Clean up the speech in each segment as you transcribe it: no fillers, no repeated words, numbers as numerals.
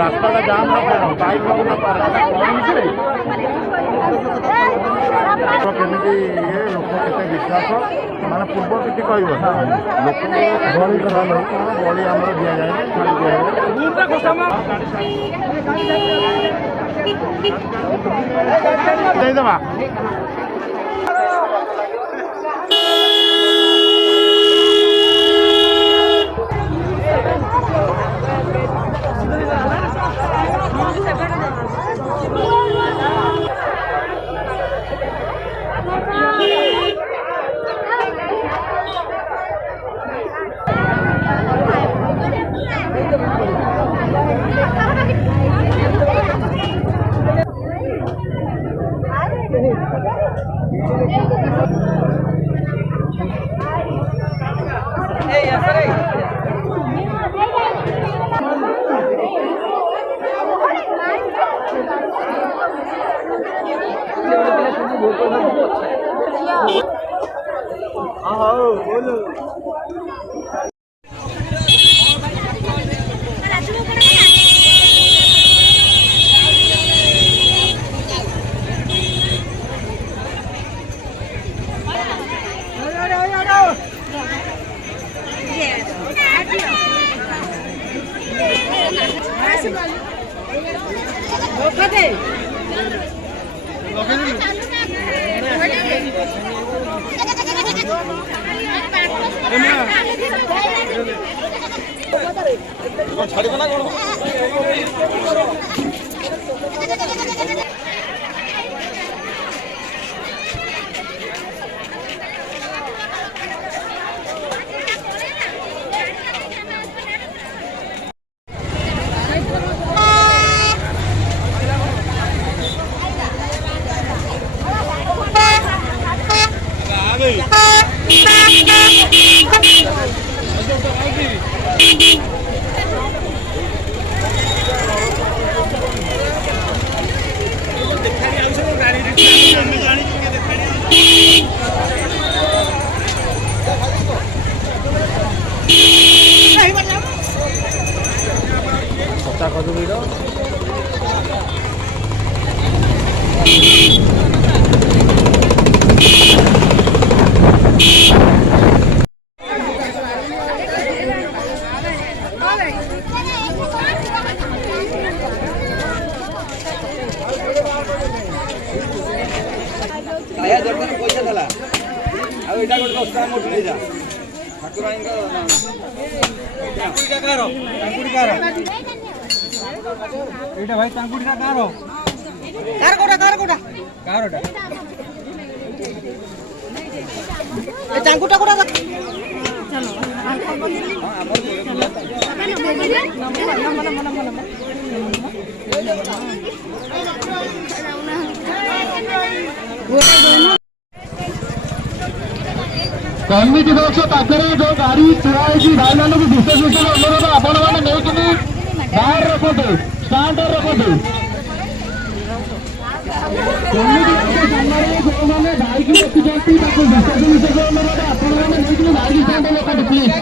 ରାସ୍ତାଟା ଜାମ୍ କେମିତି ଇଏ ଲୋକ କେତେ ବିଶ୍ୱାସ ମାନେ ପୂର୍ବ କିଛି କହିବ ଲୋକଙ୍କୁ ବଳି ଆମର ଦିଆଯାଏ ଦେଇଦେବା। पैसा देला आटा गोटे 10 टका मोट नहीं जा ठाकुराणी भाई तांकुड़ी का कार कोटा चांकुटा कोटा कमिटी बक्स पाखे जो गाड़ी छुड़ाई भाई मान को विशेष विशेष अनुरोध आपण मैंने नहीं बाहर रखते स्टांड रखते कमिटी बक्स सामने जो मैंने बाइक रखी विशेष विशेष अनुरोध आपण मैंने नहीं बाइक स्टांड रखते प्लीज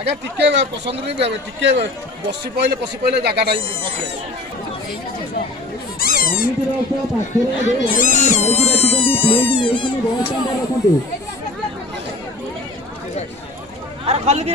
आगे टिके पसंद नहीं टिके बसी पहिले जगह खाली